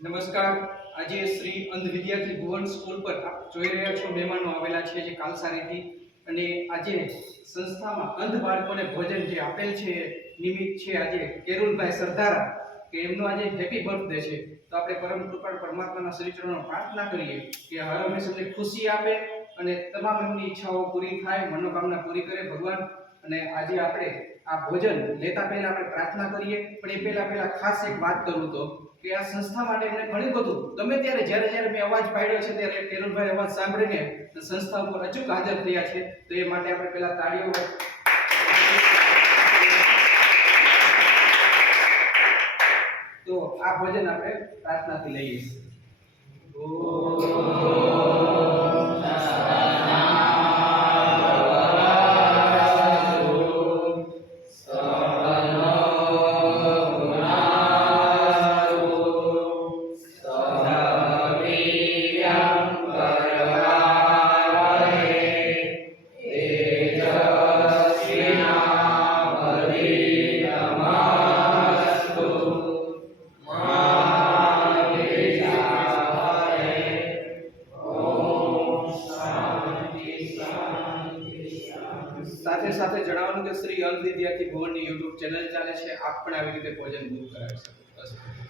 નમસ્કાર. આજે શ્રી અંધ વિદ્યાર્થી ભુવન સ્કૂલ પર આપ જોઈ રહ્યા છો મહેમાનો આવેલા છે જે કાલસારીથી અને આજે સંસ્થામાં અંધ બાળકોને ભોજન જે આપેલ છે નિમિત્ત છે આજે કેરુલભાઈ સરદારા કે એમનો આજે હેપી બર્થડે છે. તો આપણે પરમ કૃપાળ પરમાત્માના શ્રીચરણો પ્રાર્થના કરીએ કે હર હંમેશ એમને ખુશી આપે અને તમામ એમની ઈચ્છાઓ પૂરી થાય, મનોકામના પૂરી કરે ભગવાન. અને આજે આપણે આ ભોજન લેતા પહેલા આપણે પ્રાર્થના કરીએ. પણ એ પહેલા પહેલા ખાસ એક વાત કરું તો કે આ સંસ્થા માટે એમણે ઘણું બધું ગમે ત્યારે, જ્યારે જ્યારે મેં અવાજ પાડ્યો છે, ત્યારે કેરુલભાઈ અવાજ સાંભળીને સંસ્થા ઉપર અચૂક હાજર થયા છે. તો એ માટે આપણે પહેલા તાળીઓ તો આ ભોજન આપણે પ્રાર્થનાથી લઈએ સાથે સાથે જણાવવાનું કે શ્રી અંધ વિદ્યાર્થી ભવનની યુટ્યુબ ચેનલ ચાલે છે. આપ પણ આવી રીતે ભોજન દૂર કરાવી શકો.